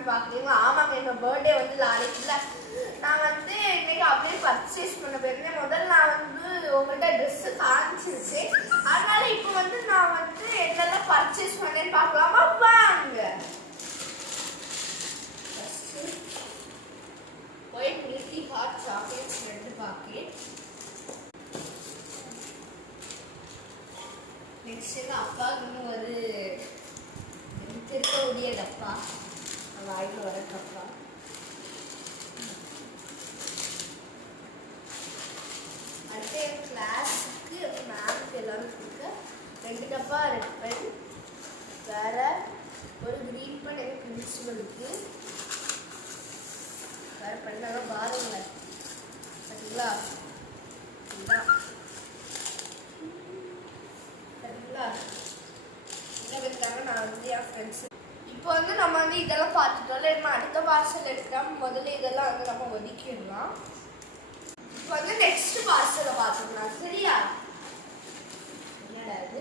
பண்ணலான்னு பார்க்குறீங்களா? ஆமாங்க, எங்கள் பர்த்டே வந்து நாளைக்குள்ள. நான் வந்து இன்னைக்கு அப்படியே பர்ச்சேஸ் பண்ண போயிருந்தேன். முதல்ல நான் வந்து உங்கள்கிட்ட ட்ரெஸ்ஸு காமிச்சிருச்சு. அதனால இப்போ வந்து நான் வந்து என்னெல்லாம் பர்ச்சேஸ் பண்ணேன்னு பார்க்கலாமா? வாங்க. White milky hot chocolates 2 packet. Next எங்கள் அப்பாவுக்கு இன்னும் ஒரு திருக்கக்கூடிய டப்பா, வாய்க்கு வர டப்பா. அடுத்து என் கிளாஸுக்கு மேம்க்கு எல்லாரும் கொடுக்க 2 டப்பா ரெட் பென், வேற ஒரு க்ரீன் பென் எங்கள் பிரின்சிபலுக்கு, வேற பெண்ணெல்லாம் பாருங்களேன். சரிங்களா? சரிங்களா? என்ன வைக்கிறாங்க? நான் வந்து என் ஃப்ரெண்ட்ஸு இப்போ வந்து நம்ம வந்து இதெல்லாம் பார்த்துட்டோம்ல. நம்ம அடுத்த பார்சல் எடுத்துட்டோம். முதல்ல இதெல்லாம் வந்து நம்ம ஒதுக்கிடலாம். இப்போ வந்து நெக்ஸ்ட் பார்சலை பார்த்துக்கலாம். சரியா? என்னடா இது?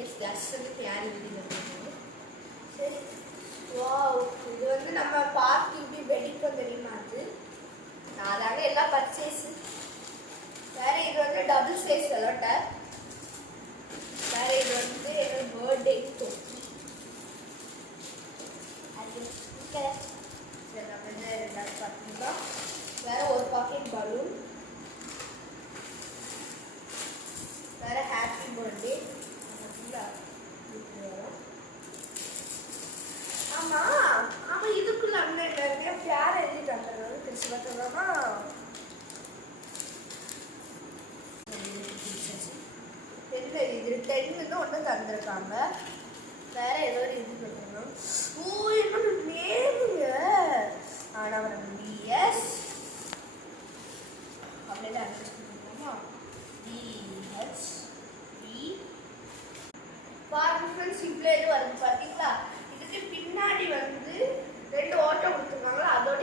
எஸ் கஷ்டத்துக்கு யார் எழுதிடுறது? சரி. வாவ், இது வந்து நம்ம பார்த்து இப்படி வெடிப்போம் தெரியுமா? அது அதாங்க எல்லாம் பர்ச்சேஸு. வேற இது வந்து டபுள் சைஸ் வெள்ளட்டை. வேற இது வந்து என்னோட பர்த்டே தொப்பி. பார்த்தீங்கன்னா வேற ஒரு பாக்கெட் பலூன், வேற ஹாப்பி பர்த்டே. ஆமா ஆமா, இதுக்குள்ள அண்ணன் நிறைய பேர் எழுதிட்டாங்க. கிறிஸ்துவத்தமா என்ன இது 10 ஒன்று தந்திருக்காங்க. வேற ஏதோ ஒரு இது சொல்லணும். ஓ, என்னோட நேமுங்க. ஆனால் பிஎஸ் அப்படியே தான் அனுப்பிச்சுமா. பிஹெச் பி பாருங்க ஃப்ரெண்ட்ஸ், இவ்வளோ இது வருது பார்த்தீங்களா? இதுக்கு பின்னாடி வந்து 2 ஓட்டை கொடுத்துருக்காங்களா, அதோட